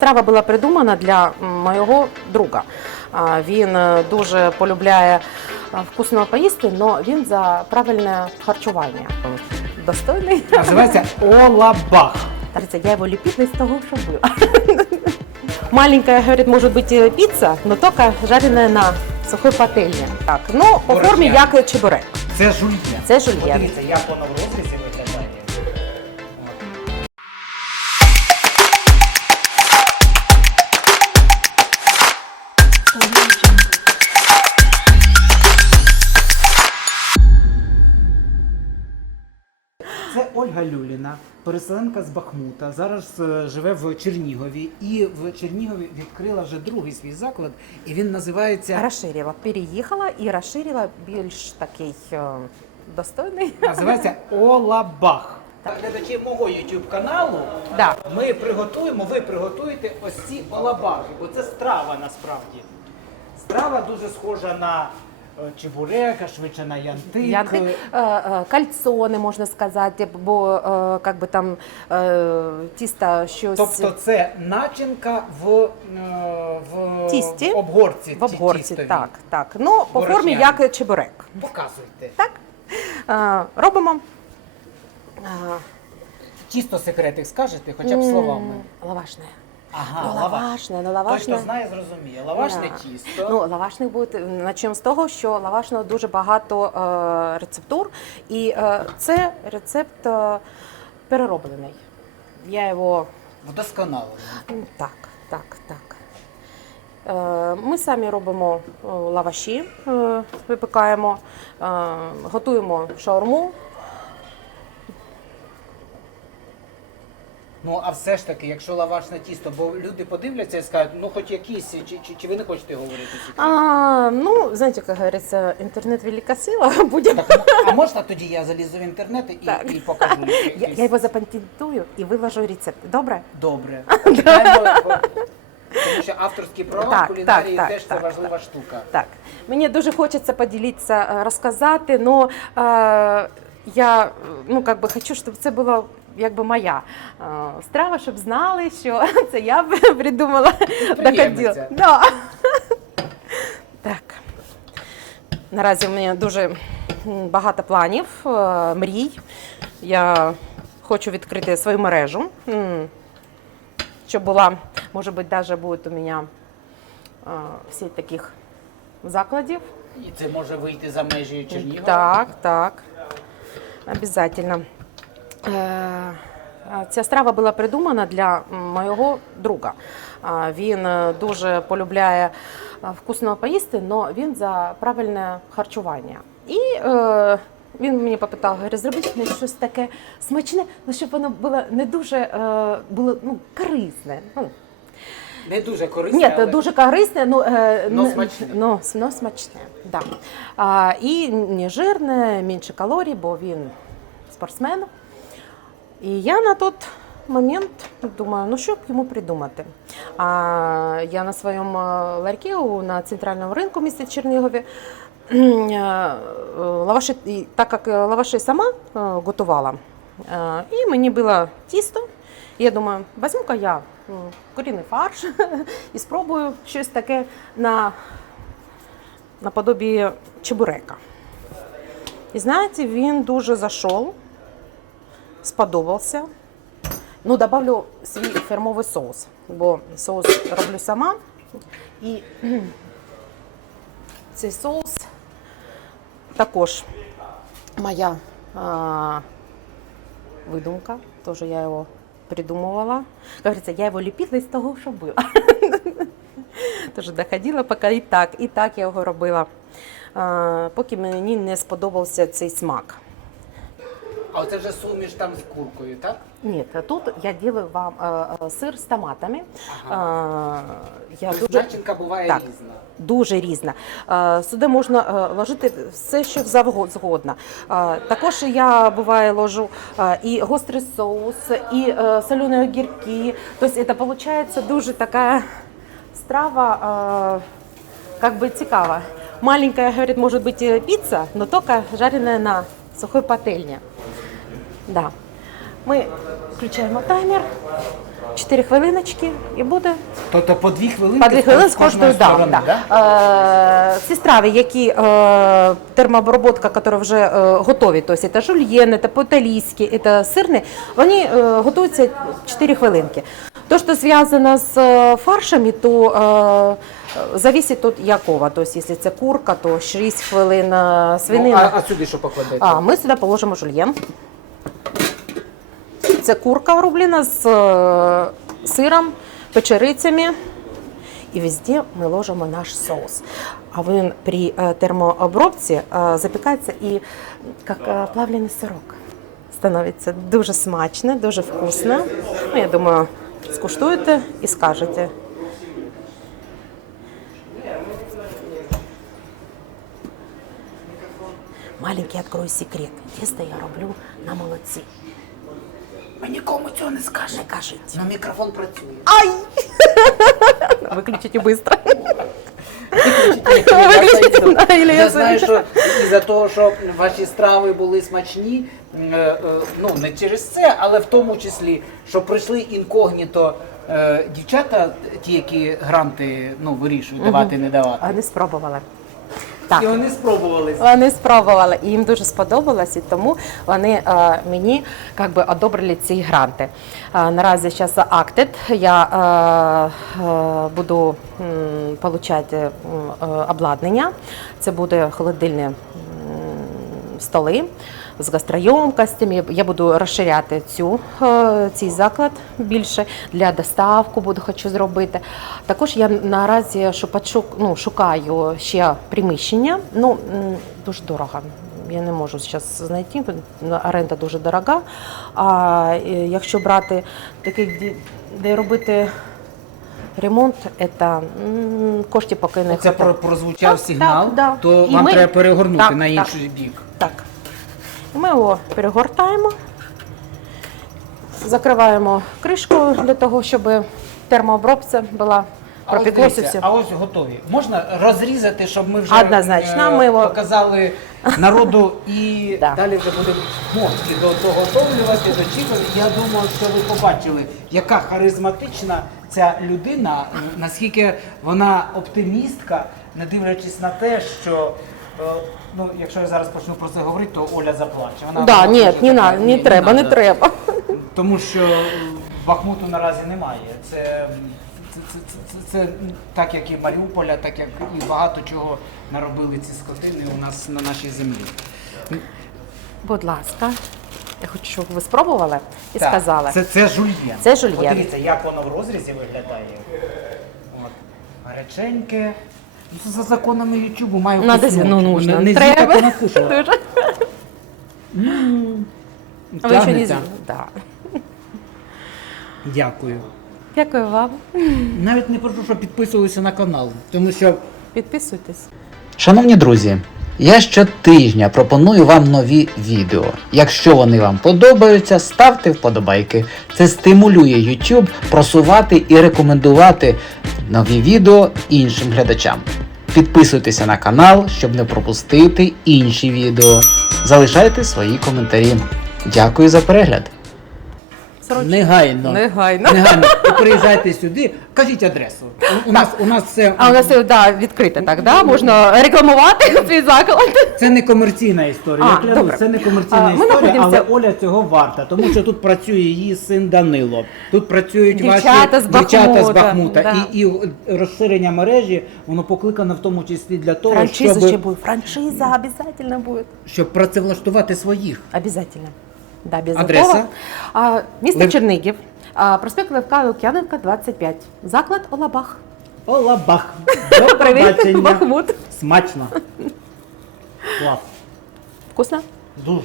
Страва була придумана для м, моєго друга. А, Він е, дуже полюбляє е, вкусно поїсти, але він за правильне харчування. Достойний. Називається Олабах. Кажется, я его лепила из того, что было. Маленькая, говорит, может быть э, пицца, но только жареная на сухой пательне. Так, ну, по Борщня. формі як чебурек. Це жульєн. Це жульєн. Подивіться, як воно в розрізі Ольга Люліна, переселенка з Бахмута. Зараз е, живе в Чернігові і в Чернігові відкрила вже другий свій заклад, і він називається Розширила, переїхала і розширила більш такий е, достойний. називається Олабах. Глядачі мого YouTube каналу Да. ми приготуємо, ви приготуєте ось ці олабахи, бо це страва насправді. Страва дуже схожа на чебурека, швидше на янтик. Янтик, е, е, кальцони, можна сказати, бо е, как би там е, тісто щось Тобто це начинка в, е, в Тісті. обгорці. в обгорці. тістовій. Так, так. Ну, по формі як чебурек. Показуйте. Так. Е, робимо. Е, Тісто секретик скажете, хоча б словами. Лавашне. Ага, Ну, лаваш. лавашне, ну Той, хто знає, зрозуміє. Лавашне Да. тісто. Ну, лавашник буде начнемо з того, що лавашного дуже багато е, рецептур, і е, це рецепт е, перероблений. Я його Вдосконалено. м, так, так, так. Е, Ми самі робимо е, лаваші, е, випікаємо, готуємо шаурму. Ну, а все ж таки, якщо лавашне тісто, бо люди подивляться і скажуть, ну хоч якісь, чи, чи, чи ви не хочете говорити ці А, ну, знаете, как говорится, интернет велика сила, будем. Так, ну, а можна тоді я залізу в інтернет і, Так. і покажу? Я, якийсь? я його запатентую і виложу рецепт. Добре? Добре. Чекаємо, бо- Тому що авторські права Так, в кулінарії так, теж так, це важлива штука. Так. Мені дуже хочеться поділитися, е, розказати, але я е, ну, как би, хочу, щоб це була якби моя е, страва, щоб знали, що це я придумала. Підприємниця. доходила. Да. Так. Наразі в мене дуже багато планів, е, мрій. Я хочу відкрити свою мережу, щоб була, може бути, навіть буде у мене е, сеть таких закладів. І це може вийти за межі Чернігова? Так, так. Обязательно. Е, Ця страва була придумана для моєго друга. Він е, дуже полюбляє е, вкусно поїсти, але він за правильне харчування. І е, він мені попитав, говорить, зробіть мені щось таке смачне, ну, щоб воно було не дуже е, було ну, корисне. Ну, Не дуже корисне, ні, але... дуже корисне, ну, е, Но не- смачне. но, но смачне. Да. А, і не жирне, менше калорій, бо він спортсмен. І я на той момент думаю, ну що б йому придумати. А, я на своєму е, ларьке на центральному ринку місті Чернігові. е, Лаваші, так як е, лаваші сама готувала, і мені було тісто. Я думаю, візьму-ка я м, курінний фарш і спробую щось таке на, наподобі чебурека. І знаєте, він дуже зайшов, сподобався. Ну, добавлю свій фірмовий соус, бо соус роблю сама. І цей соус також моя а, видумка, теж я його придумувала. Как говорится, я його ліпила із того, що було. Тож доходила, поки і так, і так я його робила. А, поки мені не сподобався цей смак. А оце вже суміш там з куркою, так? Ні, тут я делаю вам е, е, сир з томатами. Ага. Е, я Тобто дуже, начинка буває Так. різна. дуже різна. Е, Сюди можна е, ложити все, що завгодно. Е, Також я буває ложу е, і гострий соус, і е, солені огірки. Тобто це виходить дуже така страва, е, как бы цікава. Маленькая, говорит, может быть э, пицца, но только жареная на сухой пательне. Да. Мы включаем таймер. 4 хвилиночки і буде Тобто по дві хвилини. по 2 хвилини з кожної да, сторони, да. Е, ці страви, які е, термообробка, які вже е, готові, тобто це жульєн, це по-італійськи, це сирні, вони е, готуються 4 хвилинки. То, що зв'язано з е, фаршами, то е, зависить від якого. Тобто, якщо це курка, то 6 хвилин, е, Ну, свинина. а, а сюди що покладете? А, ми сюди положимо жульєн. Це курка рублена з е, сиром, печерицями. І везде ми ложимо наш соус. А він при е, термообробці е, запікається і як е, плавлений сирок. Становиться дуже смачно, дуже вкусно. Ну, я думаю, скуштуєте і скажете. Маленький открою секрет. Тісто я роблю на молоці. Ми нікому цього не скажемо. Не кажіть. На мікрофон працює. Ай! Я знаю, да, Ілля, Я я знаю, що із-за того, що ваші страви були смачні, е, е, ну не через це, але в тому числі, що прийшли інкогніто е, дівчата, ті, які гранти ну, вирішують, давати, не давати. Вони спробували. І Так. вони спробували. Вони спробували, і їм дуже сподобалось, і тому вони е, мені как би, одобрили ці гранти. Е, наразі зараз актед, я е, е, буду отримати е, обладнання. Це буде холодильне столи з гастройомкостями. Я буду розширяти цю, е, цей заклад більше для доставку буду хочу зробити. Також я наразі ну, шукаю ще приміщення. Ну, дуже дорого. Я не можу зараз знайти, оренда дуже дорога. А е, якщо брати таких, де- робити ремонт, це коштів поки не Це про- прозвучав Так, сигнал, так, да. то І вам ми- треба перегорнути Так, на так. інший бік. Так. Ми його перегортаємо, закриваємо кришкою для того, щоб термообробця була А ось пропіклося дивіться, все. А ось готові. Можна розрізати, щоб ми вже Однозначно, е, ми його- показали народу і Да. далі вже будемо мозки до того готовлювати, дочікувати. Я думаю, що ви побачили, яка харизматична ця людина, наскільки вона оптимістка, не дивлячись на те, що. Е, Ну, якщо я зараз почну про це говорити, то Оля заплаче. Вона Да, дуже ні, така, не, на, не треба, не надо». треба. Тому що Бахмуту наразі немає. Це, це, це, це, це, це так, як і Маріуполя, так як і багато чого наробили ці скотини у нас на нашій землі. Будь ласка, я хочу, щоб ви спробували і Так, сказали. Це, це жульєн. Це жульєн. Подивіться, як воно в розрізі виглядає. От. Гаряченьке. Це за законами Ютубу маю Надо, куснути. ну, нужно. Не, не треба. і накушала. Дуже. А ви ще не Тягнеться. з'їли? Да. Дякую. Дякую вам. Навіть не прошу, щоб підписувалися на канал, тому що Підписуйтесь. Шановні друзі, я щотижня пропоную вам нові відео. Якщо вони вам подобаються, ставте вподобайки. Це стимулює YouTube просувати і рекомендувати нові відео іншим глядачам. Підписуйтеся на канал, щоб не пропустити інші відео. Залишайте свої коментарі. Дякую за перегляд! Срочно. негайно. Негайно. Негайно. Ви приїжджайте сюди, кажіть адресу. У, у нас у нас це, А у нас е, да, відкрите так, да? можна рекламувати свій заклад. це не комерційна історія. А, я клянусь, добре. це не комерційна А, ми історія, знаходимося- але Оля цього варта, тому що тут працює її син Данило. Тут працюють Дівчата ваші з дівчата з Бахмута, Бахмута. да. І, і розширення мережі воно покликано в тому числі для того, Франшиза щоб, ще буде. Франшиза обязательно буде. щоб працевлаштувати своїх. Обязательно. Да, без Адреса? А, місто Лев- Чернігів. А, проспект Левка Лук'яненка, 25. Заклад Олабах. Олабах. До побачення. Бахмут. Смачно. Клас. Вкусно? Дуже.